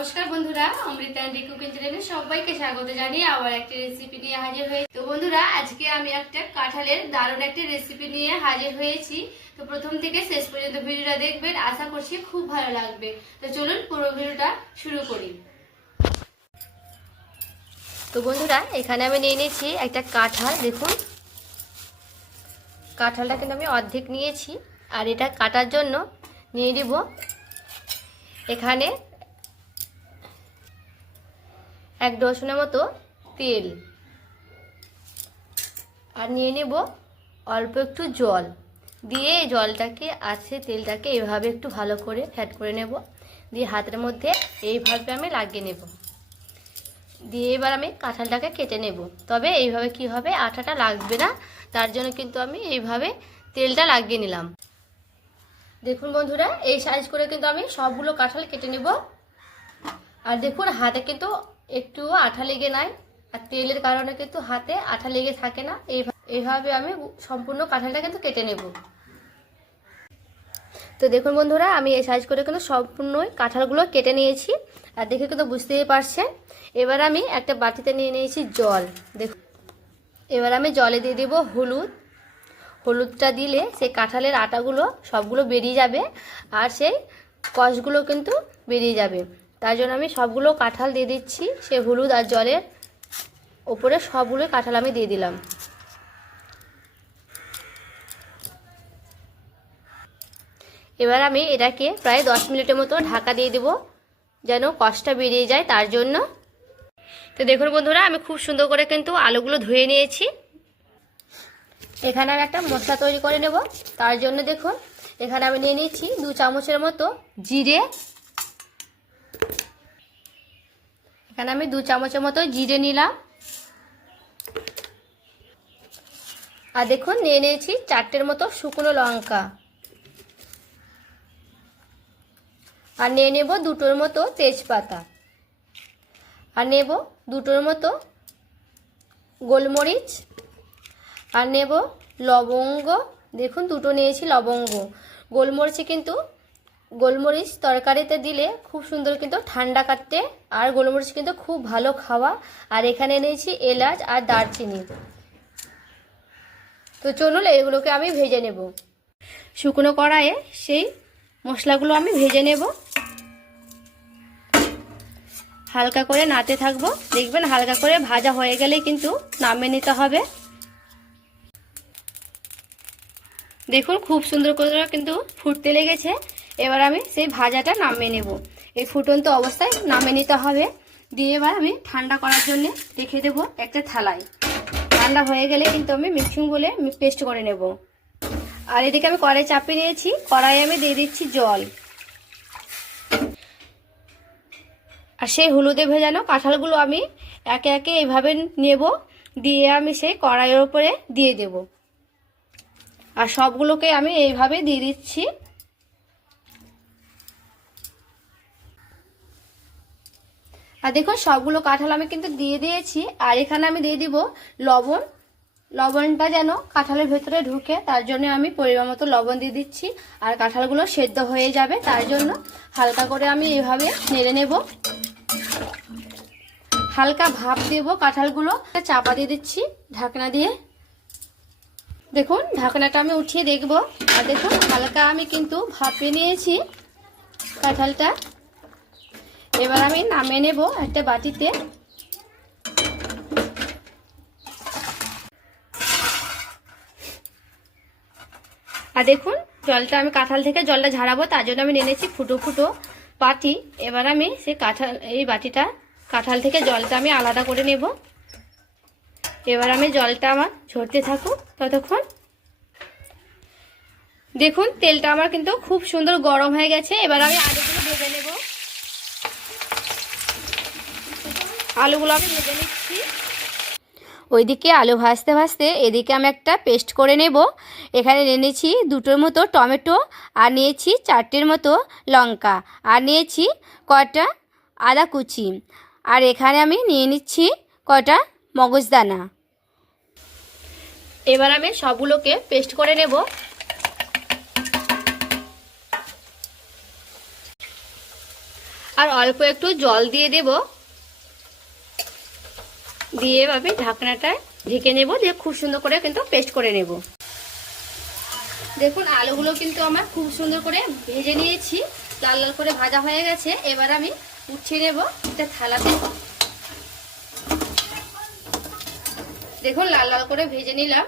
নমস্কার বন্ধুরা, অমৃতা এন্ড রিকু কিচেনে সবাইকে স্বাগত জানিয়ে আবার একটা রেসিপি নিয়ে হাজির হয়েছি। তো বন্ধুরা, আজকে আমি একটা কাঁঠালের দারুণ একটা রেসিপি নিয়ে হাজির হয়েছি। তো প্রথম থেকে শেষ পর্যন্ত ভিডিওটা দেখবেন, আশা করছি খুব ভালো লাগবে। তো চলুন পুরো ভিডিওটা শুরু করি। তো বন্ধুরা, এখানে আমি নিয়ে নিয়েছি একটা কাঁঠাল। দেখুন, কাঁঠালটা কিন্তু আমি অর্ধেক নিয়েছি। আর এটা কাটার জন্য নিয়ে নিব এখানে 1 ডজনের মতো তেল, আর নিয়ে নেব অল্প একটু জল দিয়ে জলটাকে আছে তেলটাকে এইভাবে একটু ভালো করে ফ্যাট করে নেব। দিয়ে হাতের মধ্যে এইভাবে আমি লাগিয়ে নেব। দিয়ে এবার আমি কাঁঠালটাকে কেটে নেব। তবে এইভাবে কি হবে, আঠাটা লাগবে না, তার জন্য কিন্তু আমি এইভাবে তেলটা লাগিয়ে নিলাম। দেখুন বন্ধুরা, এই সাইজ করে কিন্তু আমি সবগুলো কাঁঠাল কেটে নেব। আর দেখুন, হাতে কিন্তু একটুও আঠা লেগে নাই, আর তেলের কারণে কিন্তু হাতে আঠা লেগে থাকে না। এইভাবে আমি সম্পূর্ণ কাঁঠালটা কিন্তু কেটে নেব। তো দেখুন বন্ধুরা, আমি এই সাইজ করে কিন্তু সম্পূর্ণ কাঁঠালগুলো কেটে নিয়েছি। আর দেখে কিন্তু বুঝতেই পারছেন। এবার আমি একটা বাটিতে নিয়ে নিয়েছি জল। দেখুন, এবার আমি জলে দিয়ে দেব হলুদ। হলুদটা দিলে সেই কাঁঠালের আটাগুলো সবগুলো বেরিয়ে যাবে, আর সেই কষগুলো কিন্তু বেরিয়ে যাবে। তার জন্য আমি সবগুলো কাঁঠাল দিয়ে দিচ্ছি সেই হলুদ আর জলের ওপরে। সবগুলো কাঁঠাল আমি দিয়ে দিলাম। এবার আমি এটাকে প্রায় 10 মিনিটের মতো ঢাকা দিয়ে দেব, যেন কষটা বেরিয়ে যায় তার জন্য। তো দেখুন বন্ধুরা, আমি খুব সুন্দর করে কিন্তু আলুগুলো ধুয়ে নিয়েছি। এখানে আমি একটা মশলা তৈরি করে নেব। তার জন্য দেখুন, এখানে আমি নিয়ে নিয়েছি 2 চামচের মতো জিরে। এখানে আমি 2 চামচের মতো জিরে নিলাম। আর দেখুন, নিয়ে নিয়েছি 4টের মতো শুকনো লঙ্কা। আর নিয়ে নেব 2টোর মতো তেজপাতা। আর নেব 2টোর মতো গোলমরিচ। আর নেব লবঙ্গ। দেখুন, 2টো নিয়েছি লবঙ্গ। গোলমরিচ তরকারিতে দিলে খুব সুন্দর কিন্তু ঠান্ডা কাটতে, আর গোলমরিচ কিন্তু খুব ভালো খাওয়া। আর এখানে নিয়েছি এলাচ আর দারচিনি। তো চলুন এগুলোকে আমি ভেজে নেব। শুকনো কড়াইয়ে সেই মশলাগুলো আমি ভেজে নেব। হালকা করে নাড়তে থাকবো। দেখবেন হালকা করে ভাজা হয়ে গেলে কিন্তু নামিয়ে নিতে হবে। দেখুন, খুব সুন্দর করে কিন্তু ফুটতে লেগেছে। এবার আমি সেই ভাজাটা নামিয়ে নেব। এই ফুটন্ত অবস্থায় নামিয়ে নিতে হবে। দিয়ে এবার আমি ঠান্ডা করার জন্য রেখে দেব একটা থালায়। ঠান্ডা হয়ে গেলে কিন্তু আমি মিক্সিং বলে পেস্ট করে নেব। আর এদিকে আমি কড়াই চাপিয়ে নিয়েছি। কড়াইয়ে আমি দিয়ে দিচ্ছি জল। আর সেই হলুদে ভেজানো কাঁঠালগুলো আমি একে একে এইভাবে নেব। দিয়ে আমি সেই কড়াইয়ের উপরে দিয়ে দেব। আর সবগুলোকে আমি এইভাবে দিয়ে দিচ্ছি। আর দেখুন, সবগুলো কাঁঠাল আমি কিন্তু দিয়ে দিয়েছি। আর এখানে আমি দিয়ে দিব লবণ। লবণটা যেন কাঁঠালের ভেতরে ঢুকে, তার জন্য আমি পরিমাণ মতো লবণ দিয়ে দিচ্ছি। আর কাঁঠালগুলো সেদ্ধ হয়ে যাবে, তার জন্য হালকা করে আমি এইভাবে নেড়ে নেব। হালকা ভাপ দেব কাঁঠালগুলো। চাপা দিয়ে দিচ্ছি ঢাকনা দিয়ে। দেখুন, ঢাকনাটা আমি উঠিয়ে দেখব। আর দেখুন, হালকা আমি কিন্তু ভাপে নিয়েছি কাঁঠালটা। এবার আমি নামিয়ে নেব একটা বাটিতে। আর দেখুন, জলটা আমি কাঁঠাল থেকে জলটা ঝাড়াবো, তার জন্য আমি নিয়েছি ফুটো ফুটো বাটি। এবার আমি সেই এই বাটিটা কাঁঠাল থেকে জলটা আমি আলাদা করে নেব। এবার আমি জলটা আমার ঝরতে থাকুক ততক্ষণ। দেখুন, তেলটা আমার কিন্তু খুব সুন্দর গরম হয়ে গেছে। এবার আমি আলুগুলো ভেজে নেব। আলুগুলো আমি ভেজে নিচ্ছি। ওইদিকে আলু ভাজতে ভাজতে এদিকে আমি একটা পেস্ট করে নেব। এখানে নিয়ে নিয়েছি 2টোর মতো টমেটো, আর নিয়েছি 4টের মতো লঙ্কা, আর নিয়েছি কয়টা আদা কুচি। আর এখানে আমি নিয়ে নিচ্ছি কয়টা মগজদানা। এবার আমি সবগুলোকে পেস্ট করে নেব। আর অল্প একটু জল দিয়ে দেব, দিয়ে এভাবে ঢাকনাটা ঢেকে নেব, দিয়ে খুব সুন্দর করে কিন্তু পেস্ট করে নেব। দেখুন আলুগুলো কিন্তু আমার খুব সুন্দর করে ভেজে নিয়েছি, লাল লাল করে ভাজা হয়ে গেছে। এবার আমি উঠিয়ে নেব একটা থালাতে। দেখুন লাল লাল করে ভেজে নিলাম।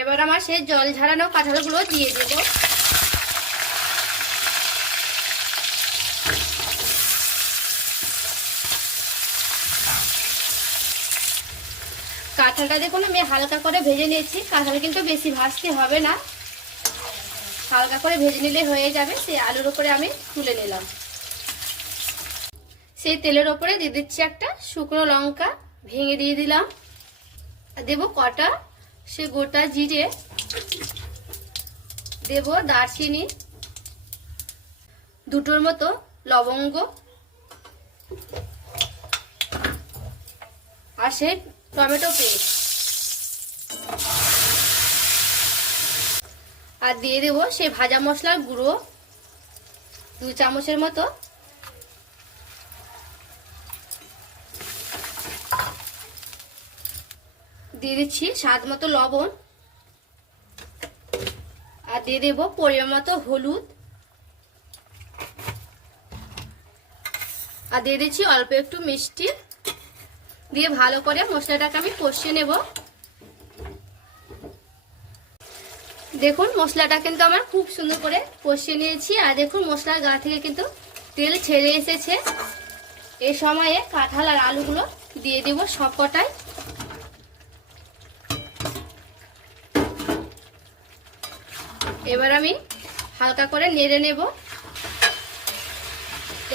এবার আমার সেই জল ঝরানো কাঁঠালগুলো দিয়ে দেব। কাঁঠালটা দেখুন আমি হালকা করে ভেজে নিয়েছি, কাঁঠাল কিন্তু বেশি ভাজতে হবে না, হালকা করে ভেজে নিলে হয়ে যাবে। সেই আলুর উপরে আমি তুলে নিলাম। সেই তেলের ওপরে দিয়ে দিচ্ছি একটা শুকনো লঙ্কা, ভেঙে দিয়ে দিলাম। দেব কটা সে গোটা জিরে, দেব দারচিনি, দুটোর মতো লবঙ্গ, আর সে টমেটো পেস্ট, আর দিয়ে দেব সে ভাজা মশলার গুঁড়ো 2 চামচের মতো, দিয়ে দিচ্ছি স্বাদ মতো লবণ, আর দিয়ে দেব পরিমাণ মতো হলুদ, আর দিয়ে দিচ্ছি অল্প একটু মিষ্টি, দিয়ে ভালো করে মশলাটাকে আমি কষিয়ে নেব। দেখুন মশলাটা কিন্তু আমার খুব সুন্দর করে কষিয়ে নিয়েছি, আর দেখুন মশলার গা থেকে কিন্তু তেল ছেড়ে এসেছে। এই সময়ে কাঁঠাল আর আলুগুলো দিয়ে দেব সবকটাই। এবার আমি হালকা করে নেড়ে নেব।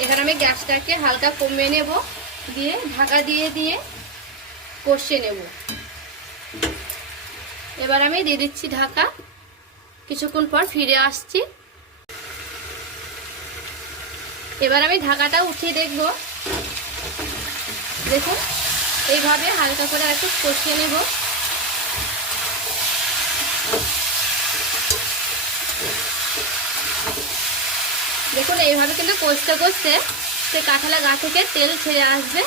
এখানে আমি গ্যাসটাকে হালকা কমিয়ে নেব, দিয়ে ঢাকা দিয়ে দিয়ে কষিয়ে নেব। এবার আমি দিয়ে দিচ্ছি ঢাকা, কিছুক্ষণ পর ফিরে আসছি। এবার আমি ঢাকাটা উঠিয়ে দেখব। দেখুন এইভাবে হালকা করে একটু কষিয়ে নেব। দেখুন এইভাবে কিন্তু কষতে কষতে সে কাঁঠালের গা থেকে তেল ছেড়ে আসবে,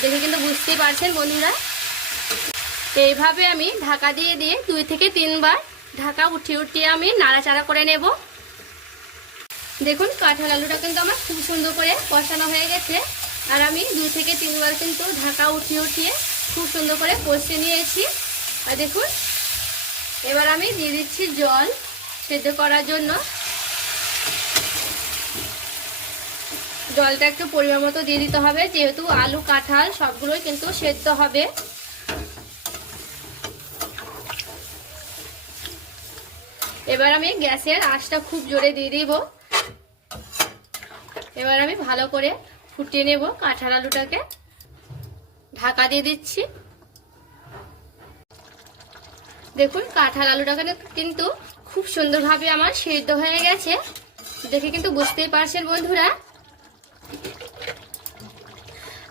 দেখে কিন্তু বুঝতেই পারছেন বন্ধুরা। এইভাবে আমি ঢাকা দিয়ে দিয়ে 2 থেকে 3 বার ঢাকা উঠিয়ে উঠিয়ে আমি নাড়াচাড়া করে নেব। দেখুন কাঁঠাল আলুটা কিন্তু আমার খুব সুন্দর করে কষানো হয়ে গেছে, আর আমি 2 থেকে 3 বার কিন্তু ঢাকা উঠিয়ে উঠিয়ে খুব সুন্দর করে কষিয়ে নিয়েছি। আর দেখুন এবার আমি দিয়ে দিচ্ছি জল সেদ্ধ করার জন্য। জলটা একটু পরিমাণ মতো দিয়ে দিতে হবে, যেহেতু আলু কাঁঠাল সবগুলোই কিন্তু সেদ্ধ হবে। এবার আমি গ্যাসের আঁচটা খুব জোরে দিয়ে দিব। এবার আমি ভালো করে ফুটিয়ে নেব কাঁঠাল আলুটাকে। ঢাকা দিয়ে দিচ্ছি। দেখুন কাঁঠাল আলুটাকে কিন্তু খুব সুন্দরভাবে আমার সেদ্ধ হয়ে গেছে, দেখে কিন্তু বুঝতেই পারছেন বন্ধুরা।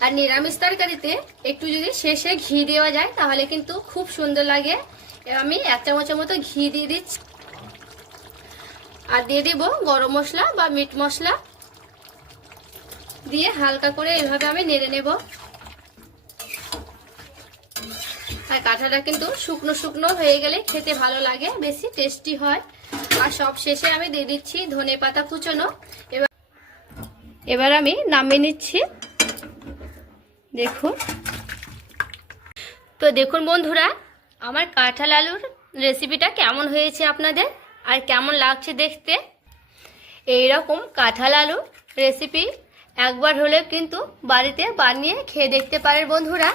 আর নিরামিষ তরকারিতে একটু যদি শেষে ঘি দেওয়া যায় তাহলে কিন্তু খুব সুন্দর লাগে। আমি 1 চামচের মতো ঘি দিয়ে দিচ্ছি, আর দিয়ে দিব গরম মশলা বা মিট মশলা, দিয়ে হালকা করে এইভাবে আমি নেড়ে নেব। আর কাঁঠালটা কিন্তু শুকনো শুকনো হয়ে গেলে খেতে ভালো লাগে, বেশি টেস্টি হয়। আর সব শেষে আমি দিয়ে দিচ্ছি ধনেপাতা কুচনো। এবার আমি নামিয়ে নিচ্ছি। দেখুন তো দেখুন বন্ধুরা আমার কাঁঠাল আলুর রেসিপিটা কেমন হয়েছে আপনাদের, আর কেমন লাগছে দেখতে। এইরকম কাঁঠাল আলু রেসিপি একবার হলেও কিন্তু বাড়িতে বানিয়ে খেয়ে দেখতে পারেন বন্ধুরা।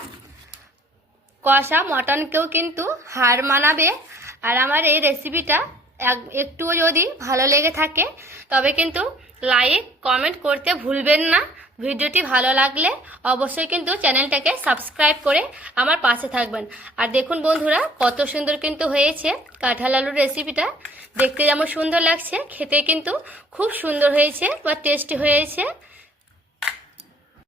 কষা মটনকেও কিন্তু হার মানাবে। আর আমার এই রেসিপিটা একটুও যদি ভালো লেগে থাকে তবে কিন্তু লাইক কমেন্ট করতে ভুলবেন না। ভিডিওটি ভালো লাগলে অবশ্যই কিন্তু চ্যানেলটাকে সাবস্ক্রাইব করে আমার পাশে থাকবেন। আর দেখুন বন্ধুরা কত সুন্দর কিন্তু হয়েছে কাঁঠাল আলুর রেসিপিটা, দেখতে যেমন সুন্দর লাগছে খেতে কিন্তু খুব সুন্দর হয়েছে বা টেস্টি হয়েছে।